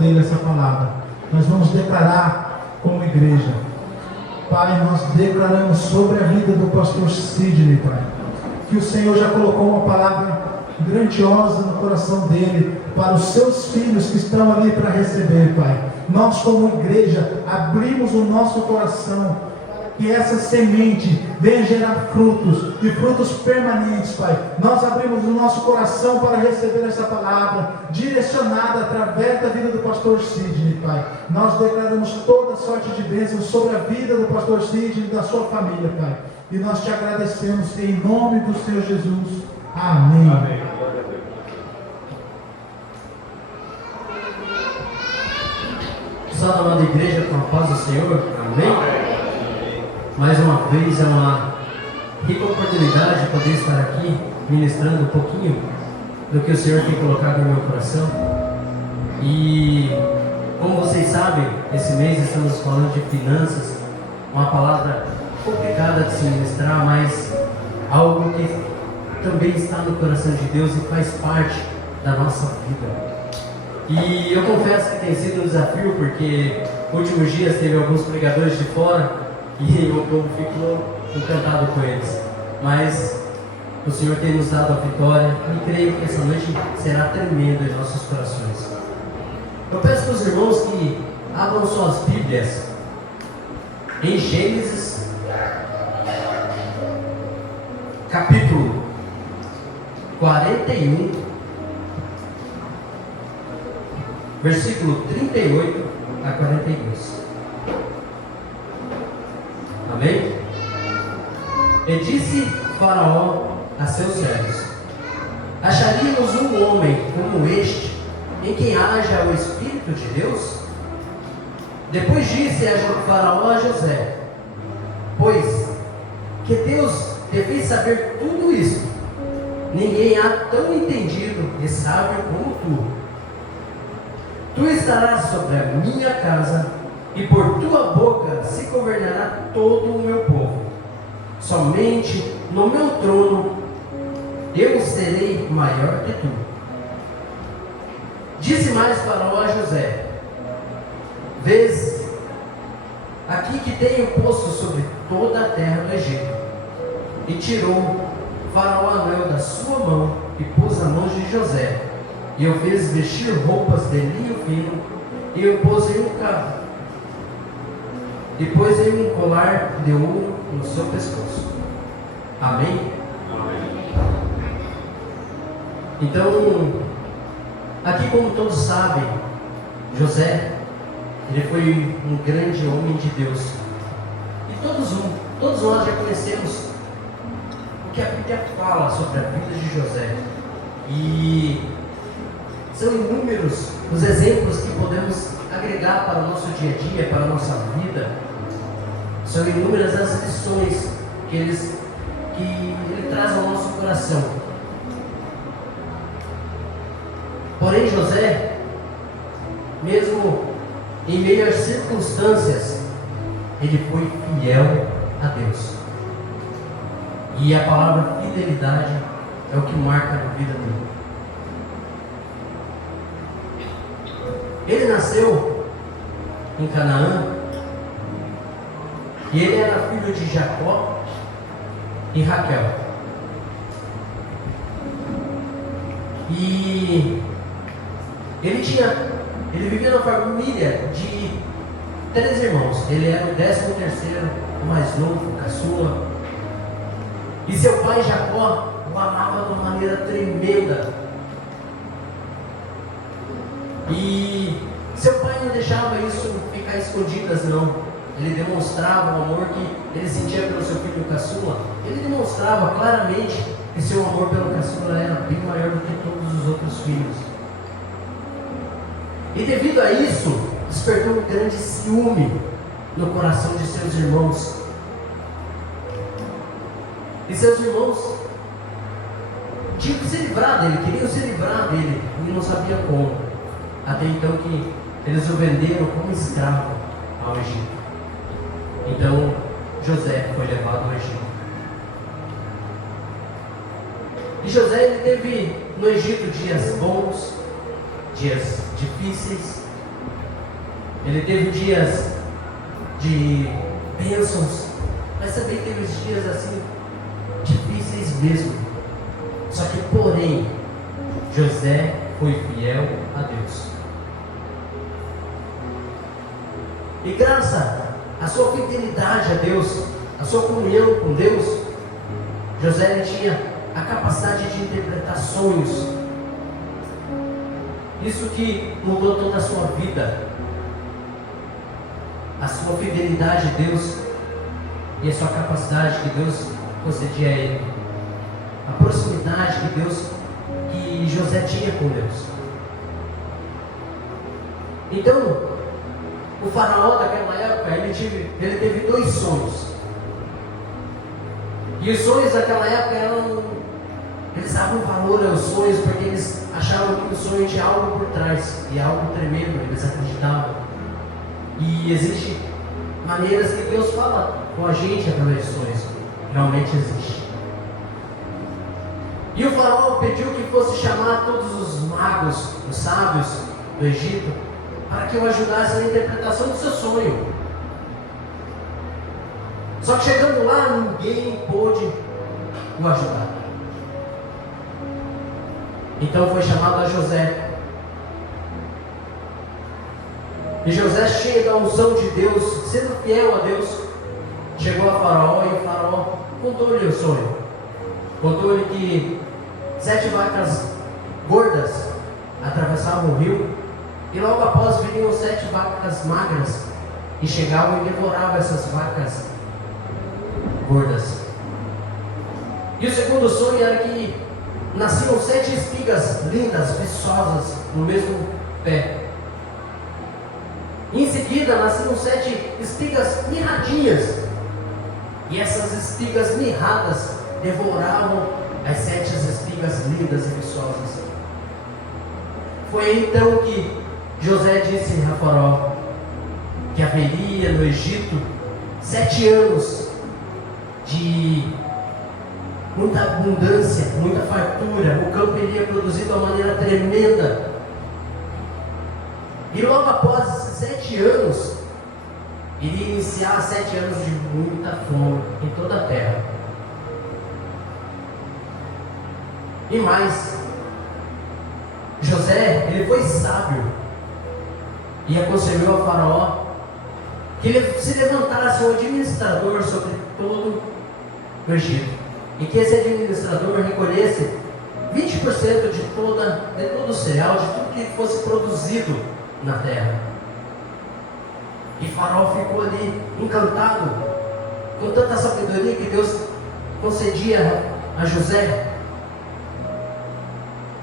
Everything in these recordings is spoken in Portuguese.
dele essa palavra. Nós vamos declarar como igreja. Pai, nós declaramos sobre a vida do pastor Sidney, Pai, que o Senhor já colocou uma palavra grandiosa no coração dele, para os seus filhos que estão ali para receber, Pai. Nós como igreja, abrimos o nosso coração, que essa semente venha gerar frutos, e frutos permanentes, Pai. Nós abrimos o nosso coração para receber essa palavra, direcionada através da vida do pastor Sidney, Pai. Nós declaramos toda sorte de bênçãos sobre a vida do pastor Sidney e da sua família, Pai. E nós te agradecemos em nome do Senhor Jesus. Amém. Amém. Salve, amada igreja, com a paz do Senhor. Amém. Mais uma vez é uma rica oportunidade de poder estar aqui ministrando um pouquinho do que o Senhor tem colocado no meu coração. E como vocês sabem, esse mês estamos falando de finanças, uma palavra complicada de se ministrar, mas algo que também está no coração de Deus e faz parte da nossa vida. E eu confesso que tem sido um desafio, porque nos últimos dias teve alguns pregadores de fora e o povo ficou encantado com eles. Mas o Senhor tem nos dado a vitória e creio que essa noite será tremenda em nossos corações. Eu peço para os irmãos que abram suas Bíblias em Gênesis, capítulo 41, versículo 38 a 42. Amém? E disse Faraó a seus servos: acharíamos um homem como este, em quem haja o Espírito de Deus? Depois disse a Faraó a José: pois que Deus te fez saber tudo isso, ninguém há tão entendido e sábio como tu. Tu estarás sobre a minha casa, e por tua boca se governará todo o meu povo. Somente no meu trono eu serei maior que tu. Disse mais Faraó a José: vês aqui que tenho posto sobre toda a terra do Egito. E tirou Faraó o anel da sua mão e pôs na mão de José, e o fez vestir roupas de linho fino, e o pôs em um carro, e pôs em um colar de ouro no seu pescoço. Amém? Amém. Então, aqui, como todos sabem, José, ele foi um grande homem de Deus. E todos nós já conhecemos o que a Bíblia fala sobre a vida de José. E são inúmeros os exemplos que podemos agregar para o nosso dia a dia, para a nossa vida. São inúmeras as lições que ele traz ao nosso coração. Porém, José, mesmo em meio às circunstâncias, ele foi fiel a Deus. E a palavra fidelidade é o que marca a vida dele. Ele nasceu em Canaã, e ele era filho de Jacó e Raquel. E ele vivia na família de 3 irmãos. Ele era o 13º, o mais novo, o caçula. E seu pai Jacó o amava de uma maneira tremenda. E seu pai não deixava isso ficar escondidas, não. Ele demonstrava o amor que ele sentia pelo seu filho caçula. Ele demonstrava claramente que seu amor pelo caçula era bem maior do que todos os outros filhos. E devido a isso, despertou um grande ciúme no coração de seus irmãos. E seus irmãos tinham que se livrar dele, queriam se livrar dele, e não sabiam como. Até então que eles o venderam como escravo ao Egito. Então José foi levado ao Egito. E José, ele teve no Egito dias bons, dias difíceis, Ele teve dias de bênçãos, mas também teve os dias assim, difíceis mesmo. Só que, porém, José foi fiel a Deus. E graças à sua fidelidade a Deus, a sua comunhão com Deus, José ele tinha a capacidade de interpretar sonhos. Isso que mudou toda a sua vida. A sua fidelidade a Deus e a sua capacidade que Deus concedia a ele. A proximidade que José tinha com Deus. Então, o faraó daquela época, ele teve 2 sonhos. E os sonhos daquela época eles davam valor aos sonhos, porque eles achavam que o sonho tinha algo por trás, e algo tremendo, eles acreditavam. E existem maneiras que Deus fala com a gente através de sonhos. Realmente existe. E o faraó pediu que fosse chamar todos os magos, os sábios do Egito, para que o ajudasse na interpretação do seu sonho. Só que chegando lá, ninguém pôde o ajudar. Então foi chamado a José. E José, cheio da unção de Deus, sendo fiel a Deus, chegou a Faraó, e o Faraó contou-lhe o sonho. Contou-lhe que 7 vacas gordas atravessavam o rio, e logo após viriam 7 vacas magras, e chegavam e devoravam essas vacas gordas. E o segundo sonho era que nasciam 7 espigas lindas, viçosas, no mesmo pé. Em seguida nasciam 7 espigas mirradinhas, e essas espigas mirradas devoravam as 7 espigas lindas e viçosas. Foi então que José disse a Faraó que haveria no Egito 7 anos de muita abundância, muita fartura. O campo iria produzir de uma maneira tremenda. E logo após esses 7 anos, iria iniciar 7 anos de muita fome em toda a terra. E mais, José, ele foi sábio e aconselhou a Faraó que ele se levantasse um administrador sobre todo o Egito, e que esse administrador recolhesse 20% de todo o cereal, de tudo que fosse produzido na terra. E Faraó ficou ali encantado com tanta sabedoria que Deus concedia a José.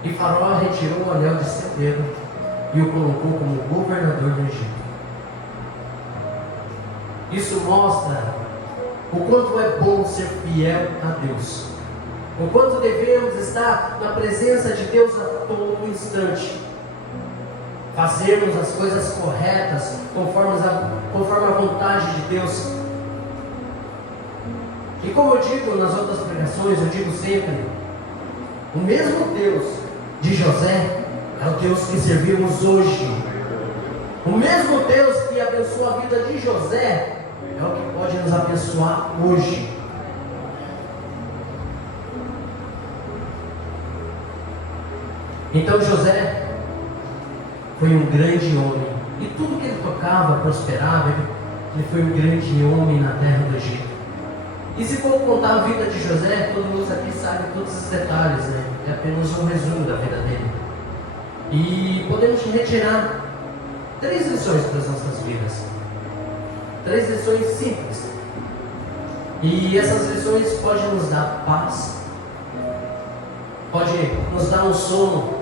E Faraó retirou o anel de seu dedo e o colocou como governador do Egito. Isso mostra o quanto é bom ser fiel a Deus, o quanto devemos estar na presença de Deus a todo instante, fazermos as coisas corretas conforme a vontade de Deus. E como eu digo nas outras pregações, eu digo sempre, o mesmo Deus de José é o Deus que servimos hoje. O mesmo Deus que abençoa a vida de José é o que pode nos abençoar hoje. Então José foi um grande homem, e tudo que ele tocava prosperava. Ele foi um grande homem na terra do Egito. E se for contar a vida de José, todo mundo aqui sabe todos os detalhes, né? É apenas um resumo da vida dele. E podemos retirar 3 lições para as nossas vidas. 3 lições simples. E essas lições podem nos dar paz, pode nos dar um sono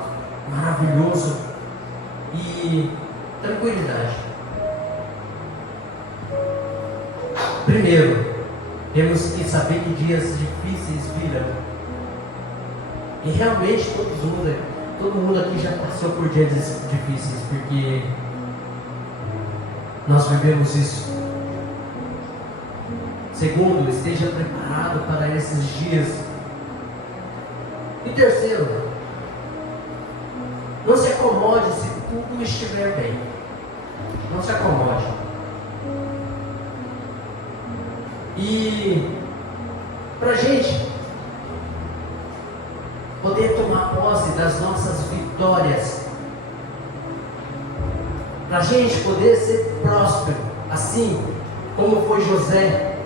maravilhoso e tranquilidade. Primeiro, temos que saber que dias difíceis virão. E realmente todo mundo aqui já passou por dias difíceis, porque nós vivemos isso. Segundo, esteja preparado para esses dias. E terceiro, não se acomode se tudo estiver bem. Não se acomode. E para a gente poder tomar posse das nossas vitórias, para a gente poder ser próspero, assim como foi José,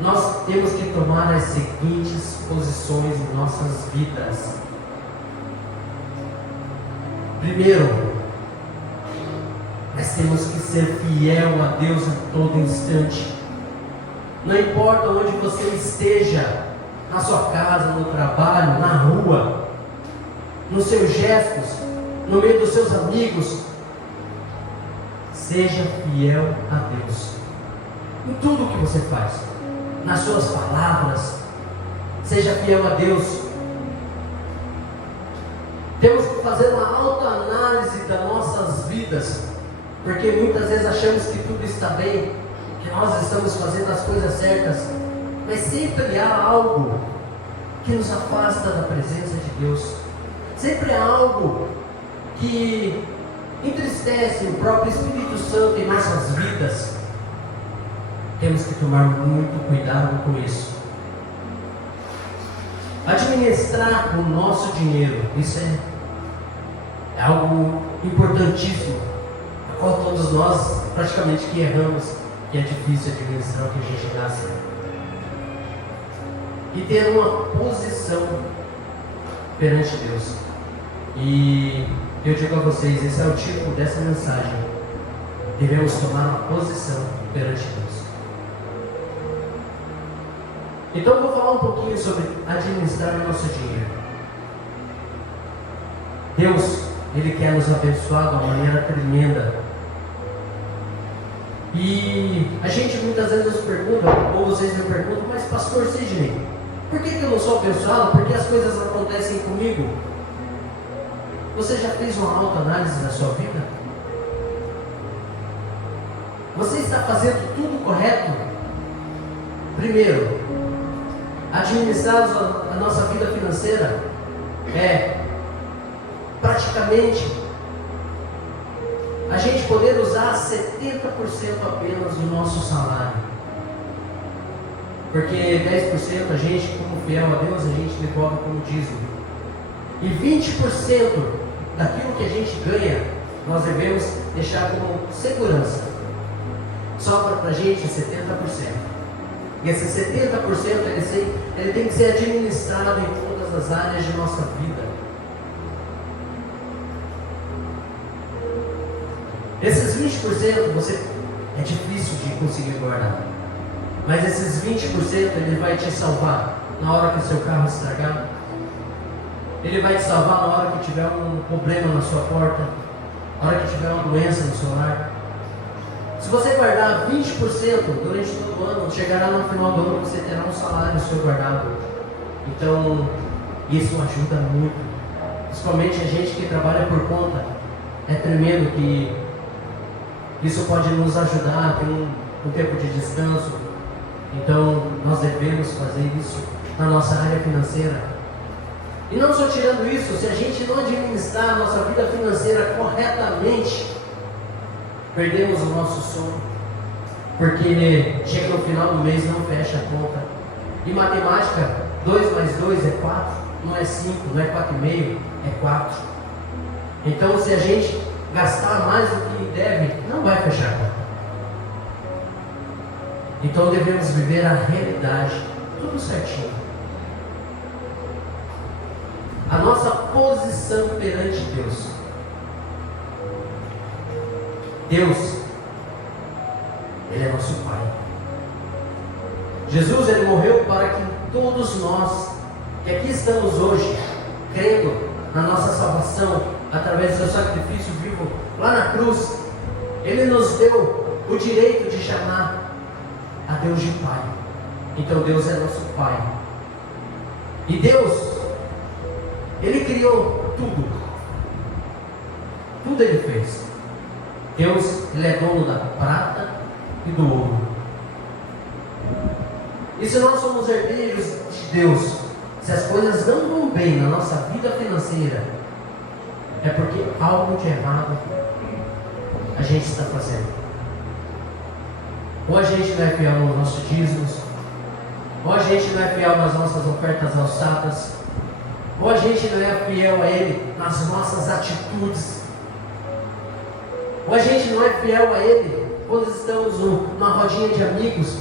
nós temos que tomar as seguintes posições em nossas vidas. Primeiro, nós temos que ser fiel a Deus a todo instante. Não importa onde você esteja, na sua casa, no trabalho, na rua, nos seus gestos, no meio dos seus amigos, seja fiel a Deus. Em tudo que você faz, nas suas palavras, seja fiel a Deus. Temos que fazer uma autoanálise das nossas vidas, porque muitas vezes achamos que tudo está bem, que nós estamos fazendo as coisas certas, mas sempre há algo que nos afasta da presença de Deus. Sempre há algo que entristece o próprio Espírito Santo em nossas vidas. Temos que tomar muito cuidado com isso. Administrar o nosso dinheiro, isso é algo importantíssimo, a qual todos nós praticamente que erramos, que é difícil administrar o que a gente gasta. E ter uma posição perante Deus. E eu digo a vocês, esse é o título dessa mensagem. Devemos tomar uma posição perante Deus. Então eu vou falar um pouquinho sobre administrar o nosso dinheiro. Deus, Ele quer nos abençoar de uma maneira tremenda. E a gente muitas vezes nos pergunta, ou vocês me perguntam, mas pastor Sidney, por que eu não sou abençoado? Por que as coisas acontecem comigo? Você já fez uma autoanálise na sua vida? Você está fazendo tudo correto? Primeiro, administrar a nossa vida financeira é praticamente a gente poder usar 70% apenas do nosso salário, porque 10% a gente, como fiel a Deus, a gente devolve como dízimo, e 20% daquilo que a gente ganha nós devemos deixar como segurança. Sobra para a gente 70%. E esse 70% ele tem que ser administrado em todas as áreas de nossa vida. Esses 20% é difícil de conseguir guardar. Mas esses 20% ele vai te salvar na hora que o seu carro estragar. Ele vai te salvar na hora que tiver um problema na sua porta, na hora que tiver uma doença no seu lar. Se você guardar 20% durante todo o ano, chegará no final do ano, você terá um salário seu guardado. Então, isso ajuda muito. Principalmente a gente que trabalha por conta. É tremendo que isso pode nos ajudar a ter um tempo de descanso. Então, nós devemos fazer isso na nossa área financeira. E não só tirando isso, se a gente não administrar a nossa vida financeira corretamente, perdemos o nosso sono, porque chega no final do mês e não fecha a conta. Em matemática, 2 mais 2 é 4, não é 5, não é 4,5, é 4. Então, se a gente gastar mais do que deve, não vai fechar a conta. Então, devemos viver a realidade, tudo certinho. A nossa posição perante Deus. Deus, Ele é nosso Pai. Jesus, Ele morreu para que todos nós, que aqui estamos hoje, crendo na nossa salvação, através do seu sacrifício vivo, lá na cruz, Ele nos deu o direito de chamar a Deus de Pai. Então Deus é nosso Pai. E Deus, Ele criou tudo. Tudo Ele fez. Deus, Ele é dono da prata e do ouro. E se nós somos herdeiros de Deus, se as coisas não vão bem na nossa vida financeira, é porque algo de errado a gente está fazendo. Ou a gente não é fiel nos nossos dízimos, ou a gente não é fiel nas nossas ofertas alçadas, ou a gente não é fiel a Ele nas nossas atitudes, ou a gente não é fiel a Ele quando estamos numa rodinha de amigos,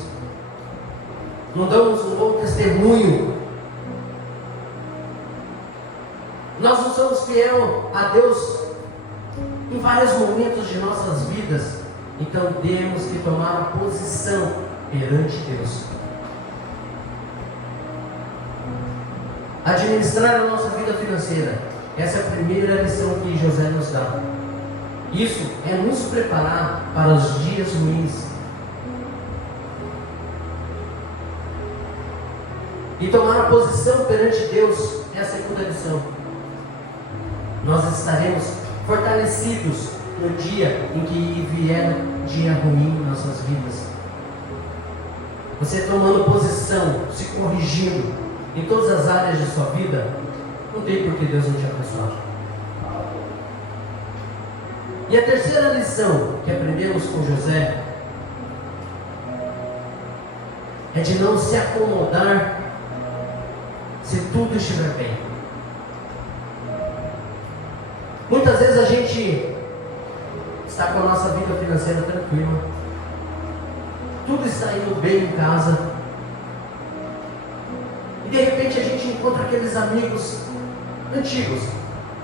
não damos um bom testemunho. Nós não somos fiéis a Deus em vários momentos de nossas vidas. Então temos que tomar uma posição perante Deus. Administrar a nossa vida financeira. Essa é a primeira lição que José nos dá. Isso é nos preparar para os dias ruins. E tomar a posição perante Deus é a segunda lição. Nós estaremos fortalecidos no dia em que vier dia ruim em nossas vidas. Você tomando posição, se corrigindo em todas as áreas de sua vida, não tem por que Deus não te abençoar. E a terceira lição que aprendemos com José é de não se acomodar se tudo estiver bem. Muitas vezes a gente está com a nossa vida financeira tranquila, tudo está indo bem em casa, e de repente a gente encontra aqueles amigos antigos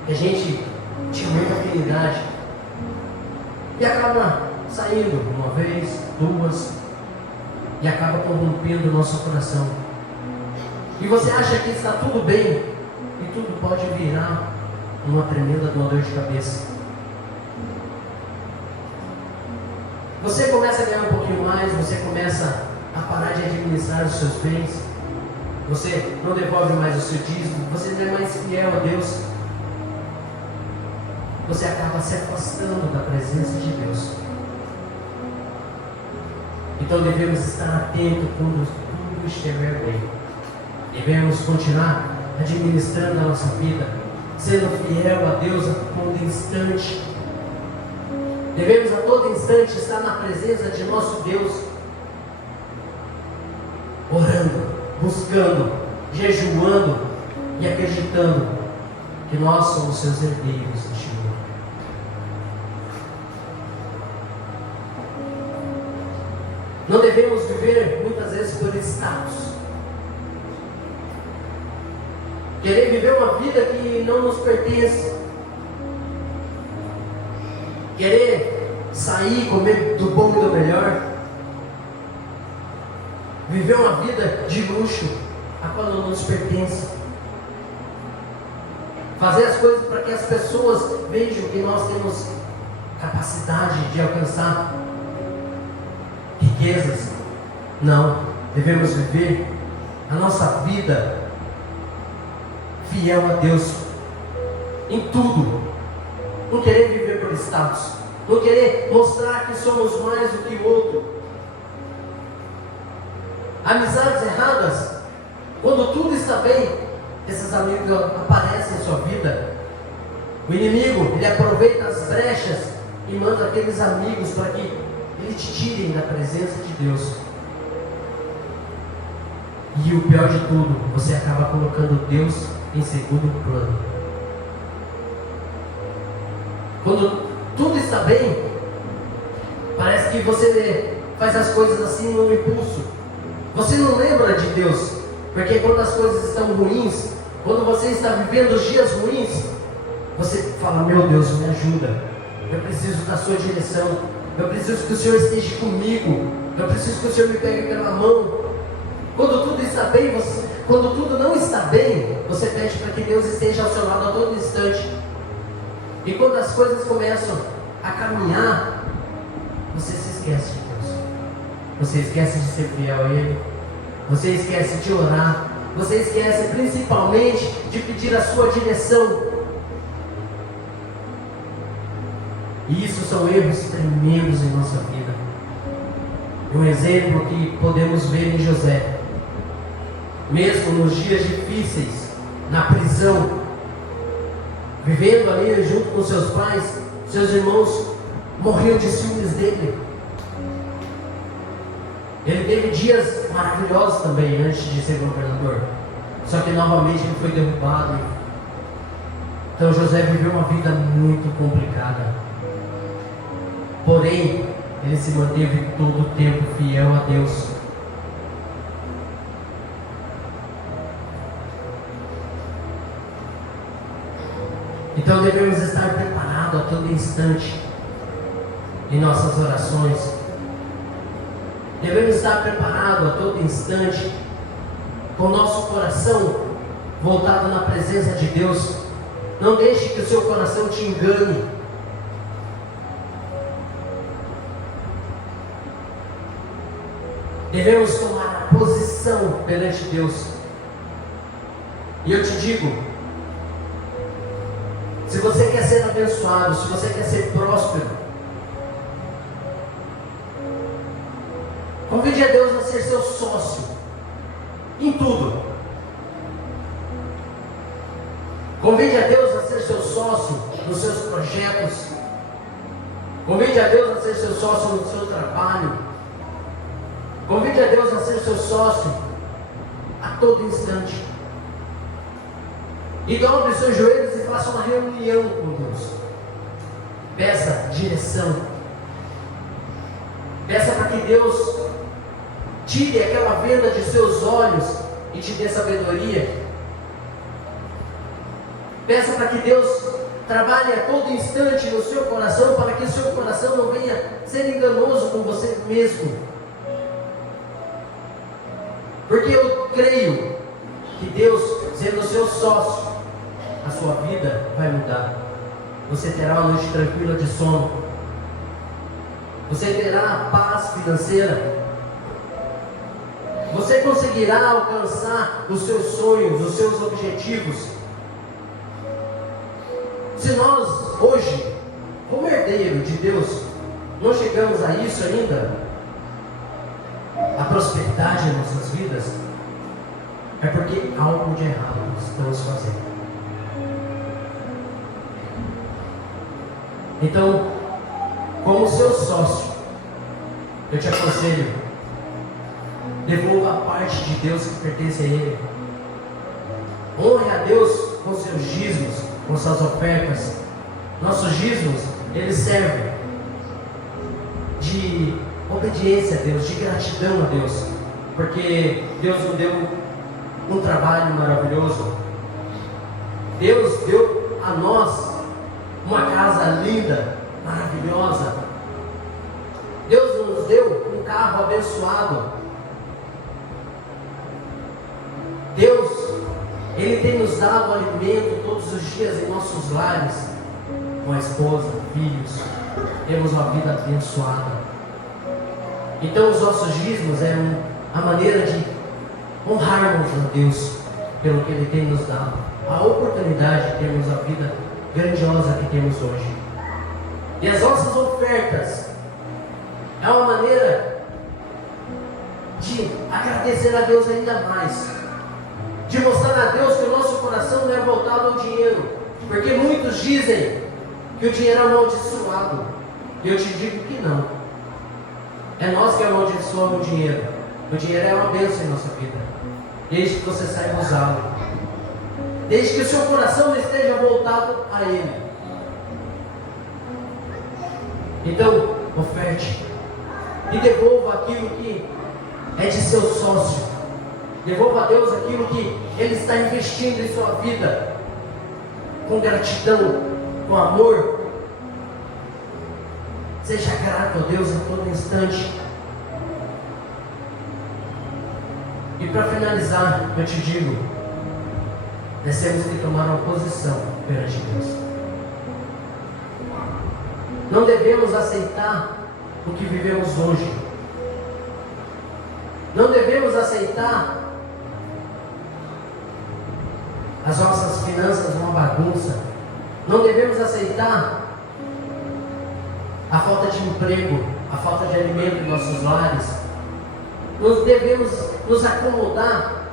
que a gente tinha muita afinidade e acaba saindo uma vez, duas, e acaba corrompendo o nosso coração. E você acha que está tudo bem, e tudo pode virar uma tremenda dor de cabeça. Você começa a ganhar um pouquinho mais, você começa a parar de administrar os seus bens, você não devolve mais o seu dízimo, você não é mais fiel a Deus, você acaba se afastando da presença de Deus. Então devemos estar atentos quando tudo estiver bem. Devemos continuar administrando a nossa vida, sendo fiel a Deus a todo instante. Devemos a todo instante estar na presença de nosso Deus, orando, buscando, jejuando e acreditando que nós somos seus herdeiros neste mundo. Não devemos viver muitas vezes por status. Querer viver uma vida que não nos pertence. Querer sair, comer do bom e do melhor. Viver uma vida de luxo, a qual não nos pertence. Fazer as coisas para que as pessoas vejam que nós temos capacidade de alcançar riquezas. Não, devemos viver a nossa vida fiel a Deus em tudo. Não querer viver por status, não querer mostrar que somos mais do que o outro. Amizades erradas, quando tudo está bem, esses amigos aparecem em sua vida. O inimigo, ele aproveita as brechas e manda aqueles amigos para que ele te tirem da presença de Deus. E o pior de tudo, você acaba colocando Deus em segundo plano. Quando tudo está bem, parece que você faz as coisas assim no impulso. Você não lembra de Deus, porque quando as coisas estão ruins, quando você está vivendo os dias ruins, você fala: meu Deus, me ajuda, eu preciso da sua direção, eu preciso que o Senhor esteja comigo, eu preciso que o Senhor me pegue pela mão. Quando tudo está bem, quando tudo não está bem, você pede para que Deus esteja ao seu lado a todo instante. E quando as coisas começam a caminhar, você se esquece de Deus. Você esquece de ser fiel a Ele. Você esquece de orar. Você esquece principalmente de pedir a sua direção. E isso são erros tremendos em nossa vida. Um exemplo que podemos ver em José. Mesmo nos dias difíceis, na prisão, vivendo ali junto com seus pais, seus irmãos morriam de ciúmes dele. Ele teve dias maravilhosos também antes de ser governador, só que novamente ele foi derrubado. Então José viveu uma vida muito complicada, porém ele se manteve todo o tempo fiel a Deus. Então devemos estar preparados a todo instante em nossas orações. Devemos estar preparados a todo instante com o nosso coração voltado na presença de Deus. Não deixe que o seu coração te engane. Devemos tomar a posição perante Deus. E eu te digo, se você quer ser abençoado, se você quer ser próspero, convide a Deus a ser seu sócio em tudo. Convide a Deus a ser seu sócio nos seus projetos. Convide a Deus a ser seu sócio no seu trabalho. Convide a Deus a ser seu sócio a todo instante. E dobre os seus joelhos e faça uma reunião com Deus. Peça direção. Peça para que Deus tire aquela venda de seus olhos e te dê sabedoria. Peça para que Deus trabalhe a todo instante no seu coração, para que o seu coração não venha ser enganoso com você mesmo. Porque eu creio que Deus, sendo o seu sócio, a sua vida vai mudar. Você terá uma noite tranquila de sono. Você terá paz financeira. Você conseguirá alcançar os seus sonhos, os seus objetivos. Se nós hoje, como herdeiro de Deus, não chegamos a isso ainda, a prosperidade em nossas vidas, é porque algo de errado nós estamos fazendo. Então, como seu sócio, eu te aconselho, devolva a parte de Deus que pertence a Ele. Honre a Deus com seus dízimos, com suas ofertas. Nossos dízimos, eles servem de obediência a Deus, de gratidão a Deus, porque Deus nos deu um trabalho maravilhoso. Deus deu a nós uma casa linda, maravilhosa. Deus nos deu um carro abençoado. Deus, Ele tem nos dado alimento todos os dias em nossos lares, com a esposa, filhos. Temos uma vida abençoada. Então os nossos dízimos é a maneira de honrarmos a Deus pelo que Ele tem nos dado, a oportunidade de termos a vida grandiosa que temos hoje. E as nossas ofertas é uma maneira de agradecer a Deus ainda mais, de mostrar a Deus que o nosso coração não é voltado ao dinheiro, porque muitos dizem que o dinheiro é amaldiçoado, e eu te digo que não. É nós que amaldiçoamos o dinheiro. O dinheiro é uma bênção em nossa vida, desde que você saiba usá-lo, desde que o seu coração esteja voltado a Ele. Então, oferte e devolva aquilo que é de seu sócio. Devolva a Deus aquilo que Ele está investindo em sua vida, com gratidão, com amor. Seja grato a Deus a todo instante. E para finalizar, eu te digo, nós temos que tomar uma posição perante Deus. Não devemos aceitar o que vivemos hoje. Não devemos aceitar as nossas finanças uma bagunça. Não devemos aceitar a falta de emprego, a falta de alimento em nossos lares. Nós devemos nos acomodar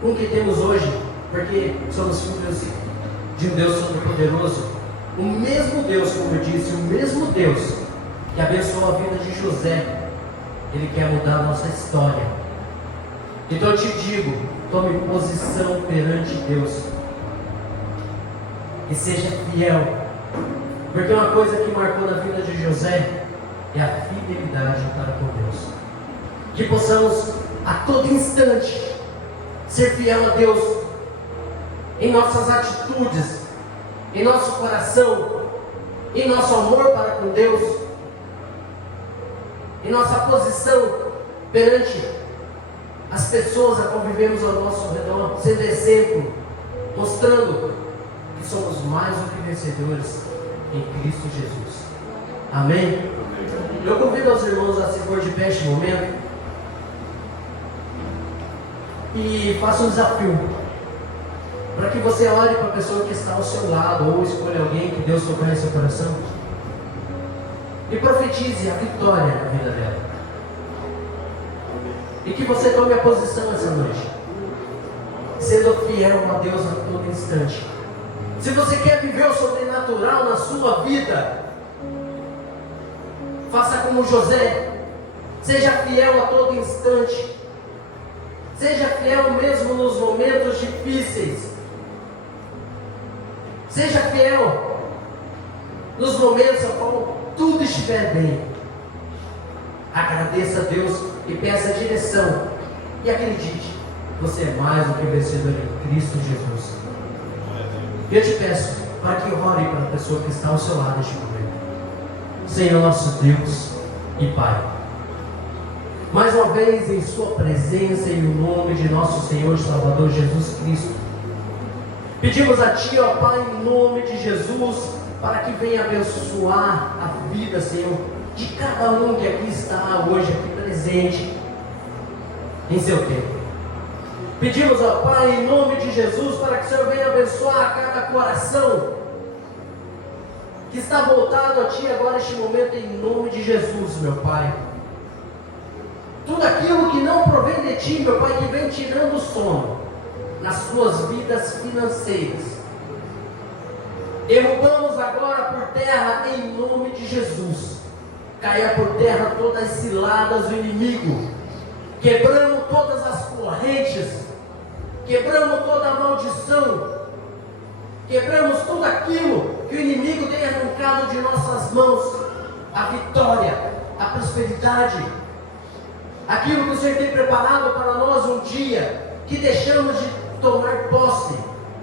com o que temos hoje, porque somos filhos de um Deus Todo-Poderoso, o mesmo Deus, como eu disse, o mesmo Deus que abençoou a vida de José, Ele quer mudar a nossa história. Então eu te digo, tome posição perante Deus e seja fiel, porque uma coisa que marcou na vida de José é a fidelidade para com Deus. Que possamos a todo instante ser fiel a Deus em nossas atitudes, em nosso coração, em nosso amor para com Deus, em nossa posição perante as pessoas a qual vivemos ao nosso redor, sendo exemplo, mostrando que somos mais do que vencedores em Cristo Jesus. Amém? Eu convido os irmãos a se pôr de pé neste momento e faça um desafio para que você olhe para a pessoa que está ao seu lado, ou escolha alguém que Deus tocou em seu coração e profetize a vitória na vida dela, e que você tome a posição essa noite, sendo fiel a Deus a todo instante. Se você quer viver o sobrenatural na sua vida, faça como José, seja fiel a todo instante, seja fiel mesmo nos momentos difíceis, seja fiel nos momentos em qual tudo estiver bem. Agradeça a Deus e peça direção, e acredite, você é mais do que vencedor em Cristo Jesus. Eu te peço para que ore para a pessoa que está ao seu lado neste momento. Senhor nosso Deus e Pai, mais uma vez em sua presença e no nome de nosso Senhor e Salvador Jesus Cristo, pedimos a Ti, ó Pai, em nome de Jesus, para que venha abençoar a vida, Senhor, de cada um que aqui está hoje, aqui presente, em seu tempo. Pedimos, ó Pai, em nome de Jesus, para que o Senhor venha abençoar cada coração que está voltado a Ti agora neste momento, em nome de Jesus, meu Pai. Tudo aquilo que não provém de Ti, meu Pai, que vem tirando o sono nas suas vidas financeiras, derrubamos agora por terra em nome de Jesus. Caia por terra todas as ciladas do inimigo, quebramos todas as correntes, quebramos toda a maldição, quebramos tudo aquilo que o inimigo tem arrancado de nossas mãos, a vitória, a prosperidade, aquilo que o Senhor tem preparado para nós um dia, que deixamos de tomar posse,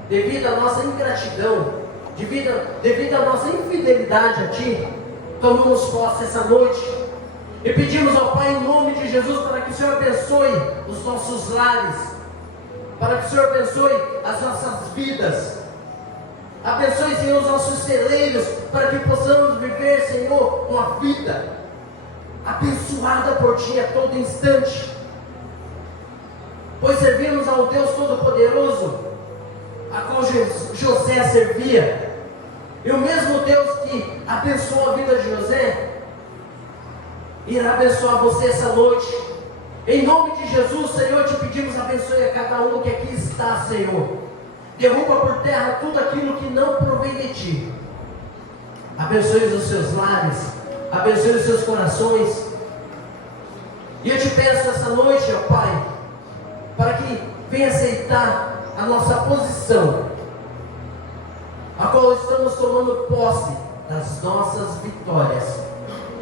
devido à nossa ingratidão, devido à nossa infidelidade a Ti. Tomamos posse essa noite e pedimos ao Pai, em nome de Jesus, para que o Senhor abençoe os nossos lares, para que o Senhor abençoe as nossas vidas, abençoe, Senhor, os nossos celeiros, para que possamos viver, Senhor, uma vida abençoada por Ti a todo instante, pois servimos ao Deus Todo-Poderoso, a qual José servia, e o mesmo Deus que abençoou a vida de José, irá abençoar você essa noite. Em nome de Jesus, Senhor, te pedimos, abençoe a cada um que aqui está, Senhor. Derruba por terra tudo aquilo que não provém de Ti. Abençoe os seus lares, abençoe os seus corações. E eu te peço essa noite, ó Pai, para que venha aceitar a nossa posição, a qual estamos tomando posse das nossas vitórias.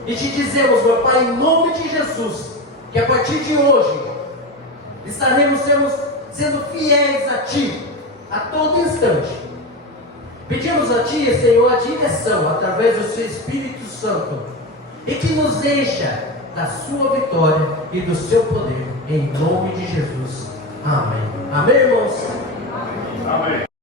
E te dizemos, meu Pai, em nome de Jesus, que a partir de hoje estaremos sendo fiéis a Ti a todo instante. Pedimos a Ti, Senhor, a direção através do Seu Espírito Santo, e que nos encha da Sua vitória e do Seu poder, em nome de Jesus. Amém. Amém, irmãos? Amém.